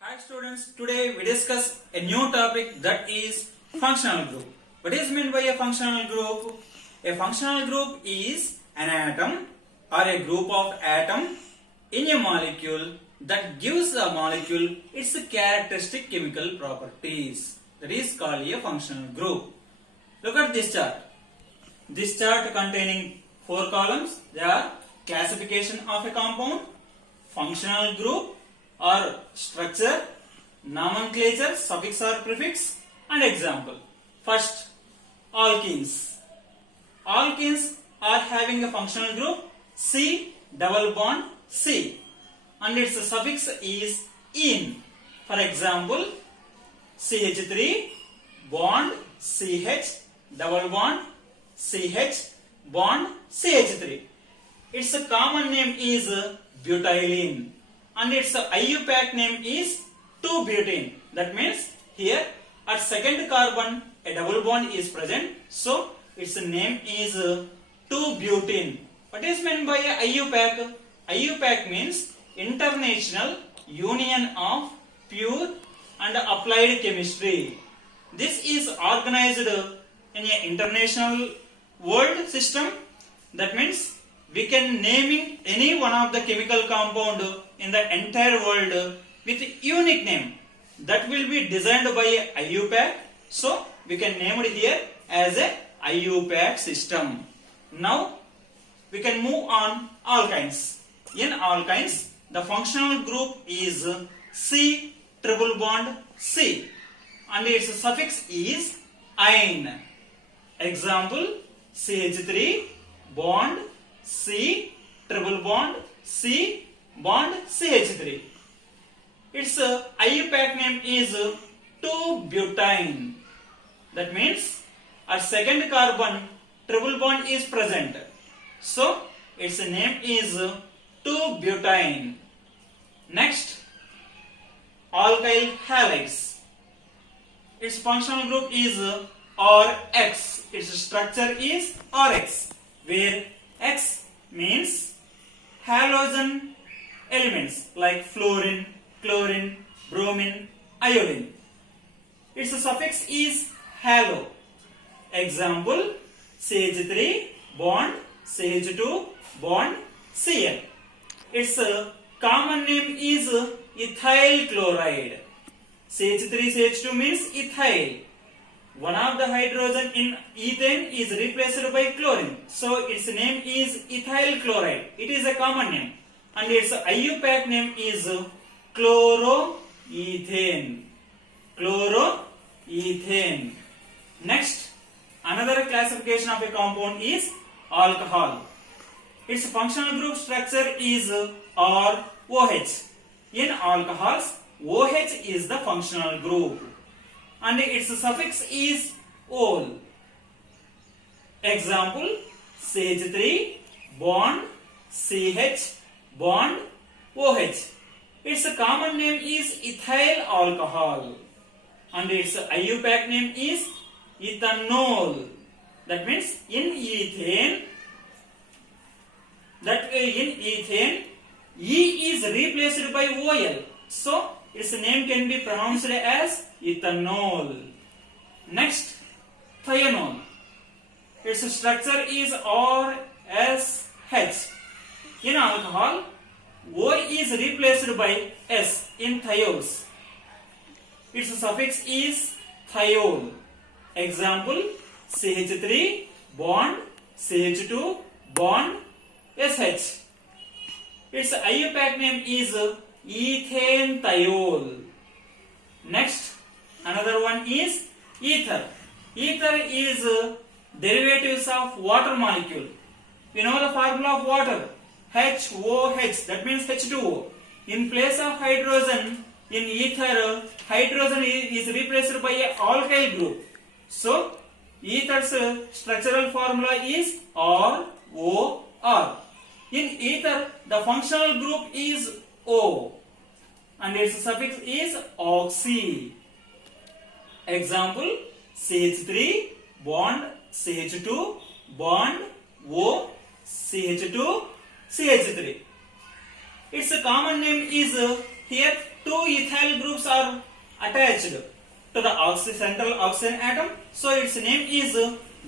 Hi students, today we discuss a new topic that is functional group. What is meant by a functional group? A functional group is an atom or a group of atom in a molecule that gives the molecule its characteristic chemical properties. That is called a functional group. Look at this chart. This chart containing 4 columns. They are classification of a compound, functional group or structure, nomenclature, suffix or prefix, and example. First, alkenes. Alkenes are having a functional group C double bond C, and its suffix is -ine. For example, CH3 bond CH double bond CH bond CH3. Its common name is butylene, and its IUPAC name is 2-butene. That means here at second carbon a double bond is present, so its name is 2-butene. What is meant by IUPAC? IUPAC means International Union of Pure and Applied Chemistry. This is organized in an international world system. That means we can naming any one of the chemical compound in the entire world with unique name that will be designed by IUPAC. So we can name it here as a IUPAC system. Now we can move on alkynes. In alkynes, the functional group is C triple bond C, and its suffix is -ine. Example, CH3 bond C triple bond C bond CH3. Its IUPAC name is 2-butene. That means at second carbon triple bond is present, so its name is 2-butene. Next, alkyl halides. Its functional group is RX. Its structure is RX, where X means halogen elements like fluorine, chlorine, bromine, iodine. Its suffix is halo. Example, CH3 bond CH2 bond Cl. Its common name is ethyl chloride. CH3CH2 means ethyl. One of the hydrogen in ethane is replaced by chlorine, so its name is ethyl chloride. It is a common name, and its IUPAC name is chloroethane. Chloroethane. Next, another classification of a compound is alcohol. Its functional group structure is ROH. In alcohols, OH is the functional group, and its suffix is -ol. Example, CH3 bond CH bond OH. Its common name is ethyl alcohol, and its IUPAC name is ethanol. That means in ethane, E is replaced by OL, so its name can be pronounced as ethanol. Next, thianol. Its structure is RSH. In alcohol, O is replaced by S in thiols. Its suffix is thiol. Example, CH3 bond CH2 bond SH. Its IUPAC name is ethane thiol. Next, another one is ether. Ether is derivatives of water molecule. You know the formula of water, HOH, that means H2O. In place of hydrogen in ether, hydrogen is replaced by a alkyl group. So ether's structural formula is ROR. In ether, the functional group is O, and its suffix is oxy. Example, CH3 bond CH2 bond O CH2 CH3. Its common name is here two ethyl groups are attached to the central oxygen atom, so its name is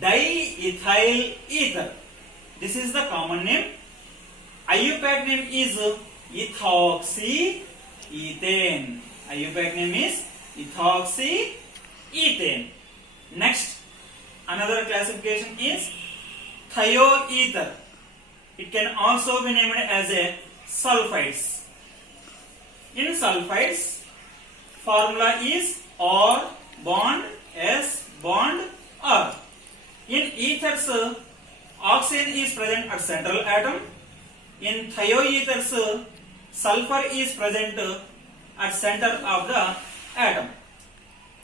diethyl ether. This is the common name. IUPAC name is ethoxyethane. IUPAC name is ethoxyethane. Next, another classification is thioether. It can also be named as a sulfides. In sulfides, formula is R bond S bond R. In ethers, oxygen is present at central atom. In thioethers, sulfur is present at center of the atom.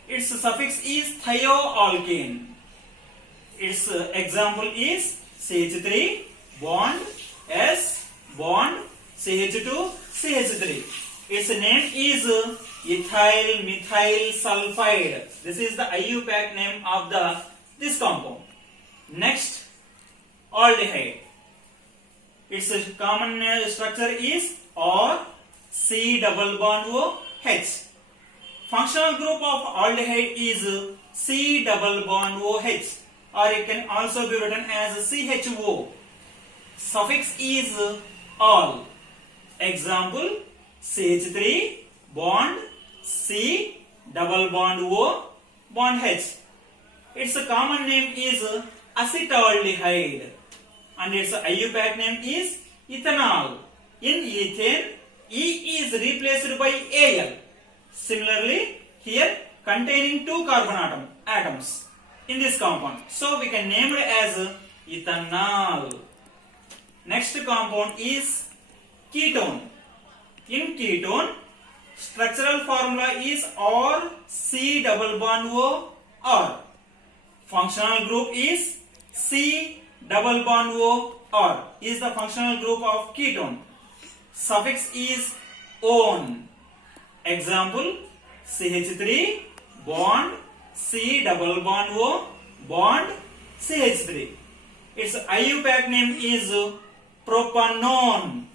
Its suffix is thioalkane. Its example is CH3 bond S bond CH2 CH3. Its name is ethyl methyl sulfide. This is the IUPAC name of this compound. Next, aldehyde. Its common structure is R C double bond O H. Functional group of aldehyde is C double bond OH, or it can also be written as CHO. Suffix is al. Example, CH3 bond C double bond O bond H. Its common name is acetaldehyde, and its IUPAC name is ethanol. In ethane, E is replaced by Al. Similarly, here containing two carbon atoms in this compound, so we can name it as ethanol. Next compound is ketone. In ketone, structural formula is R C double bond O R. Functional group is C double bond O R is the functional group of ketone. Suffix is -one. Example, CH3 bond C double bond O bond CH3. Its IUPAC name is propanone.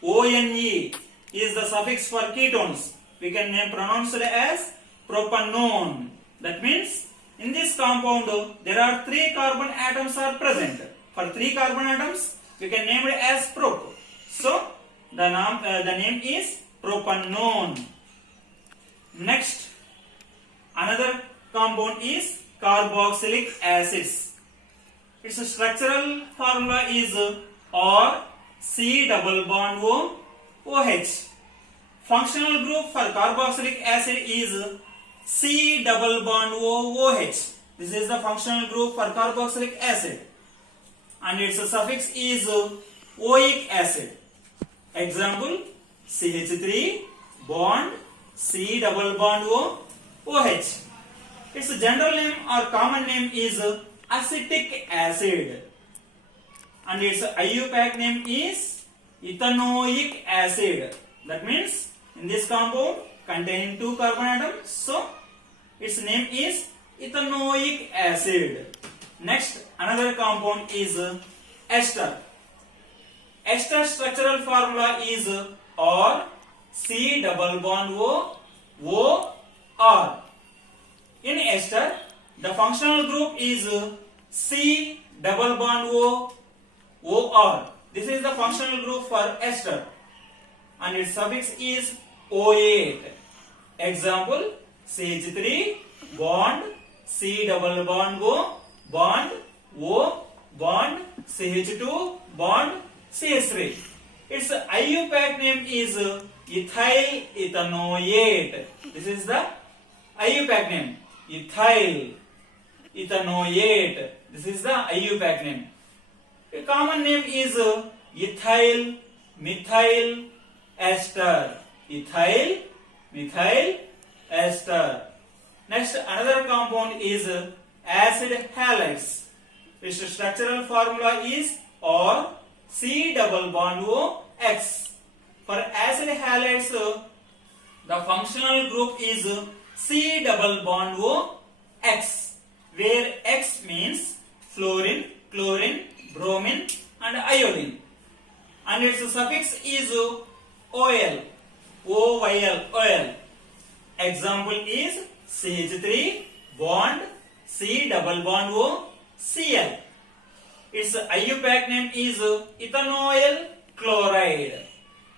ONE is the suffix for ketones. We can pronounce it as propanone. That means in this compound there are 3 carbon atoms are present. For 3 carbon atoms we can name it as prop. So the name is propanone. Next, another compound is carboxylic acids. Its structural formula is R C double bond O OH. Functional group for carboxylic acid is C double bond O OH. This is the functional group for carboxylic acid, and its suffix is oic acid. Example, CH3 bond C double bond O OH. Its general name or common name is acetic acid, and its IUPAC name is ethanoic acid. That means in this compound containing 2 carbon atoms, so its name is ethanoic acid. Next, another compound is ester. Ester structural formula is R C double bond O R. In ester, the functional group is C double bond O R. This is the functional group for ester, and its suffix is O8. Example, CH3 bond C double bond O bond CH2 bond CH3. Its IUPAC name is ethyl ethanoate. This is the IUPAC name, ethyl ethanoate. This is the IUPAC name. A common name is ethyl methyl ester. Ethyl methyl ester. Next, another compound is acid halides. Its structural formula is R C double bond O X. For acid halides, the functional group is C double bond O X, where X means fluorine, chlorine, bromine and iodine, and its suffix is OL. OL. Example is CH3 bond C double bond O Cl. Its IUPAC name is ethanoyl chloride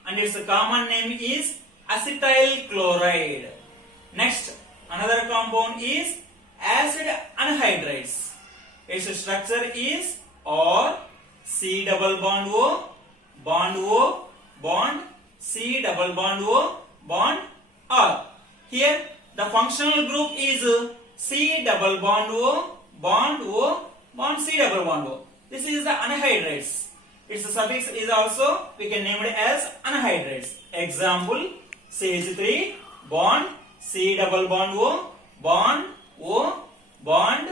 and its common name is acetyl chloride. Next, another compound is acid anhydrides. Its structure is or C double bond O bond C double bond O bond R. Here the functional group is C double bond O bond C double bond O. This is the anhydrides. Its suffix is also we can name it as anhydrides. Example CH3 bond C double bond O bond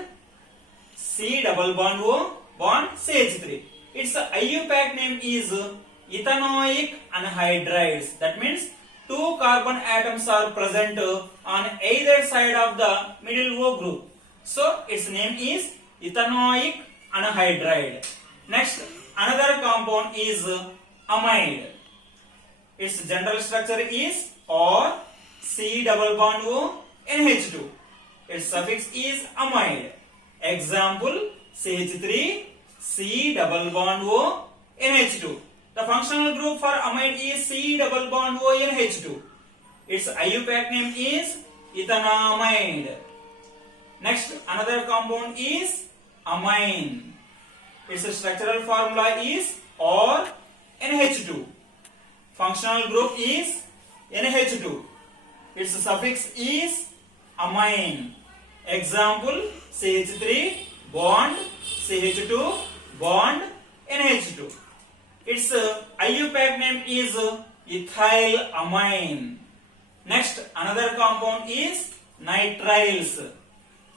C double bond O bond CH3. Its IUPAC name is ethanoic anhydrides. That means two carbon atoms are present on either side of the middle O group. So its name is ethanoic anhydride. Next, another compound is amide. Its general structure is or C double bond O NH2. Its suffix is amide. Example CH3 C double bond O NH2. The functional group for amide is C double bond O NH2. Its IUPAC name is ethanamide. Next, another compound is amine. Its structural formula is or NH2. Functional group is NH2. Its suffix is amine. Example CH3 bond CH2 bond NH2. Its IUPAC name is ethylamine. Next, another compound is nitriles.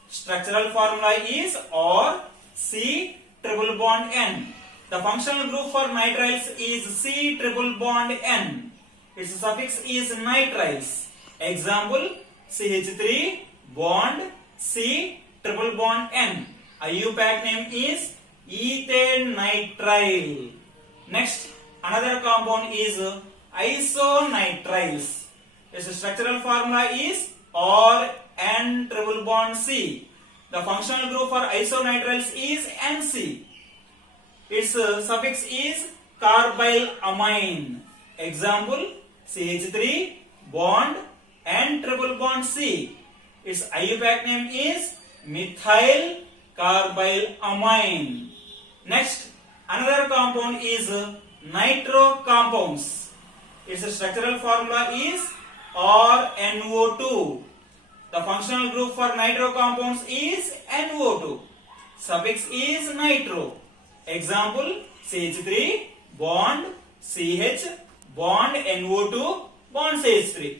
Structural formula is or C triple bond N. The functional group for nitriles is C triple bond N. Its suffix is nitriles. Example CH3 bond C triple bond N. IUPAC name is ethane nitrile. Next, another compound is isonitriles. Its structural formula is or N triple bond C. The functional group for isonitriles is NC. Its suffix is carbylamine. Example CH3 bond N triple bond C. Its IUPAC name is methyl carbylamine. Next, another compound is nitro compounds. Its structural formula is or NO2. The functional group for nitro compounds is NO2. Suffix is nitro. Example CH3 bond CH bond NO2 bond CH3.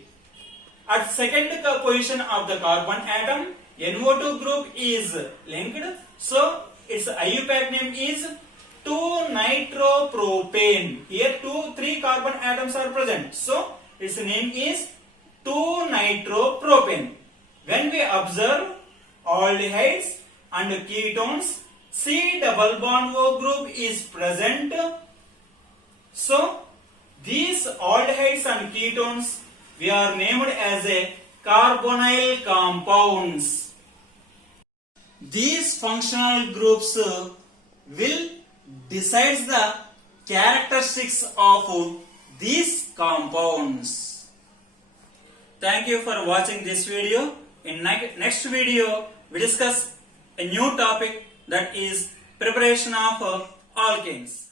At second position of the carbon atom, NO2 group is linked. So its IUPAC name is 2-nitropropane. Here 3 carbon atoms are present. So its name is 2-nitropropane. When we observe aldehydes and ketones, C double bond O group is present. So these aldehydes and ketones we are named as a carbonyl compounds. These functional groups will decide the characteristics of these compounds. Thank you for watching this video. In next video, we discuss a new topic, that is preparation of alkanes.